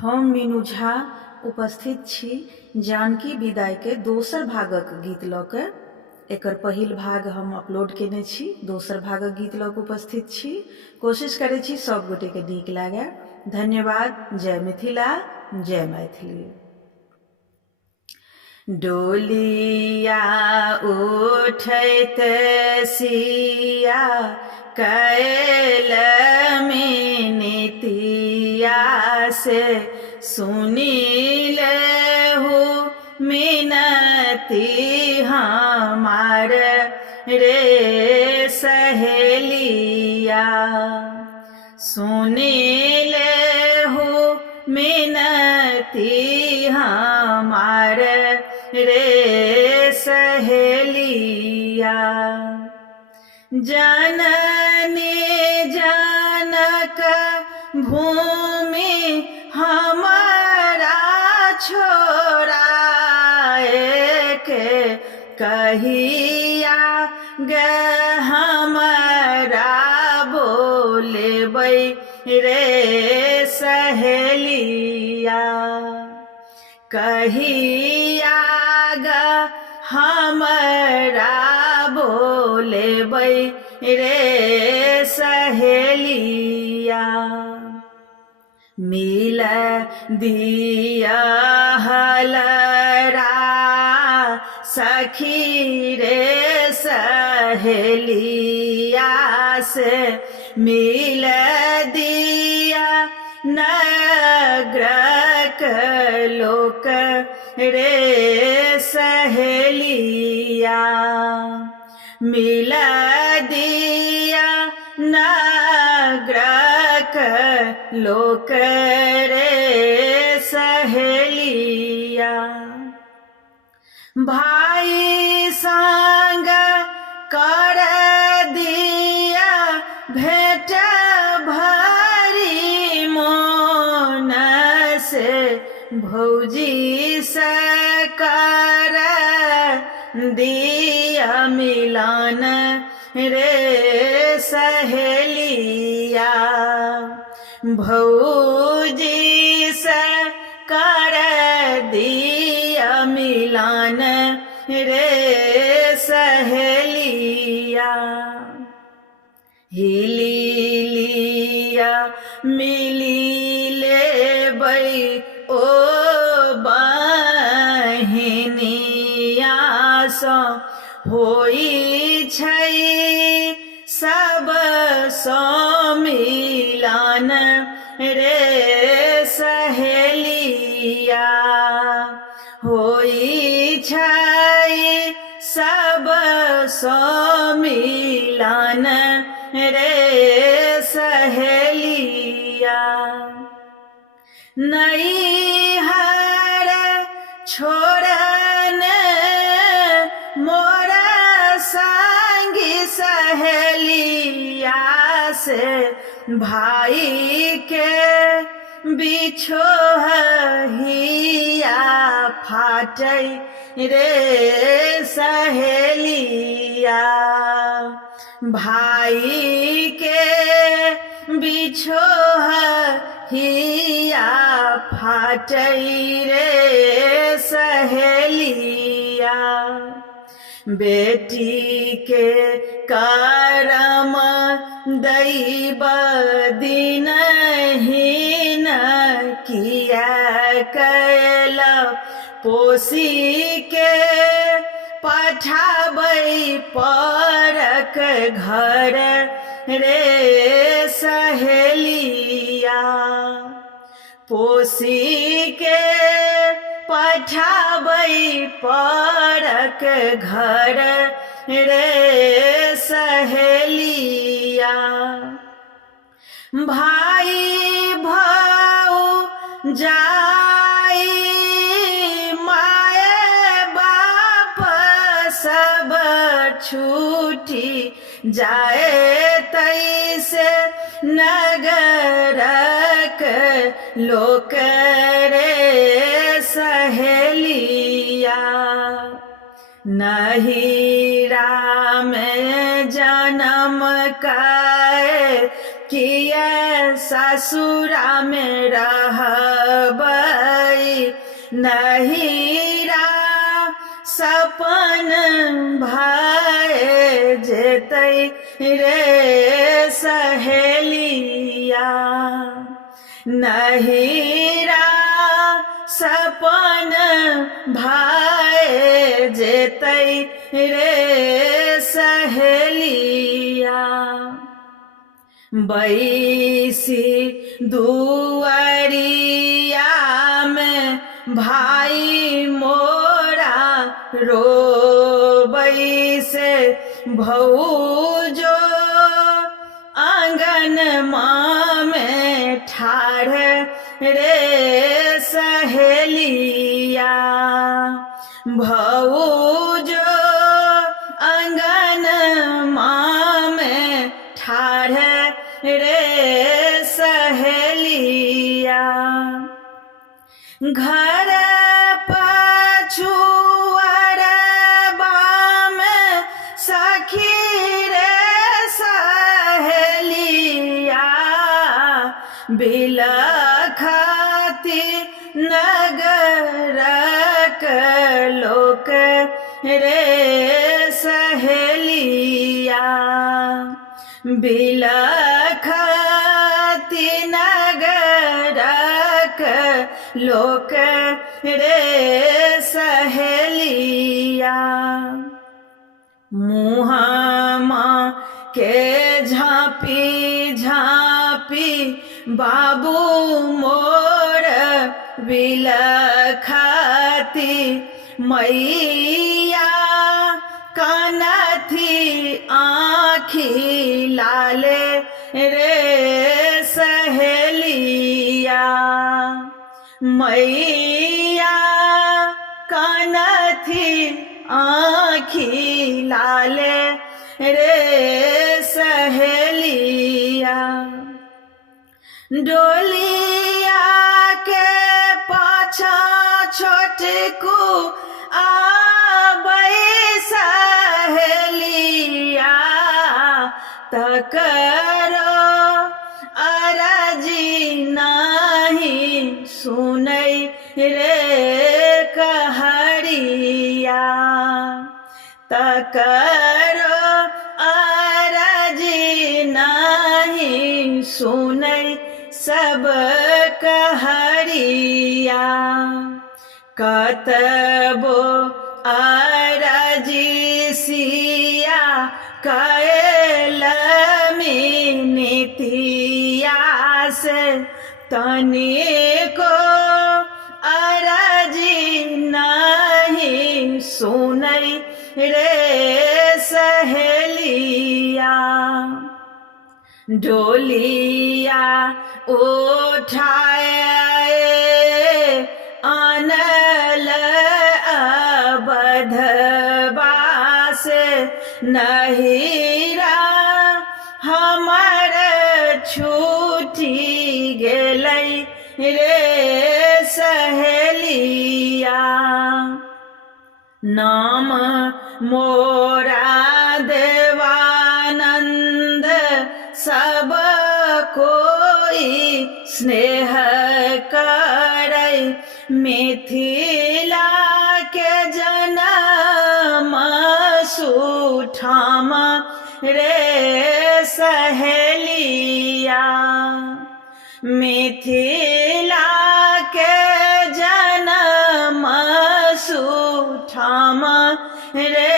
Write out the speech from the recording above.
हम मीनू झा उपस्थित छी जानकी विदाई के दोसर भागक गीत लऽ के। एकर पहिल भाग हम अपलोड केने छी, दोसर भागक गीत लऽ के उपस्थित छी। कोशिश करै छी सब गोटे के नीक लागे। धन्यवाद। जय मिथिला, जय मैथिली। डोलिया उठैत सिया कैल मिनतिया से सुनिले हो मिनती हमार रे सहेलिया। सुनिले हो मिनती हमार रे सहेलिया। जननी जनक भूमि हमारा छोड़ाए के कहिया गे हमारा बोलेबै रे सहेलिया। कहिया गे हमारा बोलेबै रे सहेलिया। मिल दिया हलरा सखी रे सहेलिया से मिल दिया नग्रक लोक रे सहेलिया। मिल दिया नग्रक लोक रे सहेलिया। भाई संग कर दिया भेंट भरी मोन से भौजी से कर दिया मिलन रे सहेलिया। भौजी से कर दिया मिलन रे सहेलिया। हिलिया मिली लेबै ओ बहिनिया सँ होइ छै सब सँ मिलन रे सहेलिया। होइ छै सब सँ मिलन रे सहेलिया। नैहर छोड़ने मोरा संगी सहेलिया से भाई के बिछोहिया फाटै रे सहेलिया। भाई के बिछोहिया फाटै रे सहेलिया। बेटी के करम दैब दिनहीन किया कैल पोसी के पठाबै परक घर रे सहेलिया। पोसी के पठाबै परक घर रे सहेलिया। भाई भाऊ जाई माए बाप सब छूटी जाए तैसे नगरक लोक रे सहेलिया। नहिरा में जन्म काए किए ससुरा में रहब नहीरा सपन भए जेतै रे सहेलिया, नहीरा सपन भए जेतै रे सहेलिया। बैसी दुआरिया में भाई मोरा रोबै से भौजो आंगन में ठाढ़ रे सहेलिया, भौजो आंगन में ठाढ़ रे सहेलिया। घर पछुआरबा में सखी रे सहेलिया, बिलखती नगरक लोक रे सहेलिया, बिलखती नगरक लोक रे सहेलिया। मुँहमा के झाँपी झाँपी बाबू मोर बिलखती मैया, कानथी आँखी लाले रे सहेलिया, मैया कानथी आँखी लाले रे सहेलिया। डोलिया के पाछा छोटकू आबै सहेलिया, तकरो अरजी नाही सुनै रे कहरिया, तकरो अरजी नाही सुनै सब कहरिया। कतबो अरजी सिया कैल मिनतिया से, तनिको अरजी नहीं सुनै रे सहेलिया। डोलिया उठाए आनल अबधबा से, नहीरा हमर छूटी गेलै रे सहेलिया। नाम मोरा देवानंद सब कोई स्नेह करै, मिथिला के जनम सुठाम रे सहेलिया, मिथिला के जनम सुठाम रे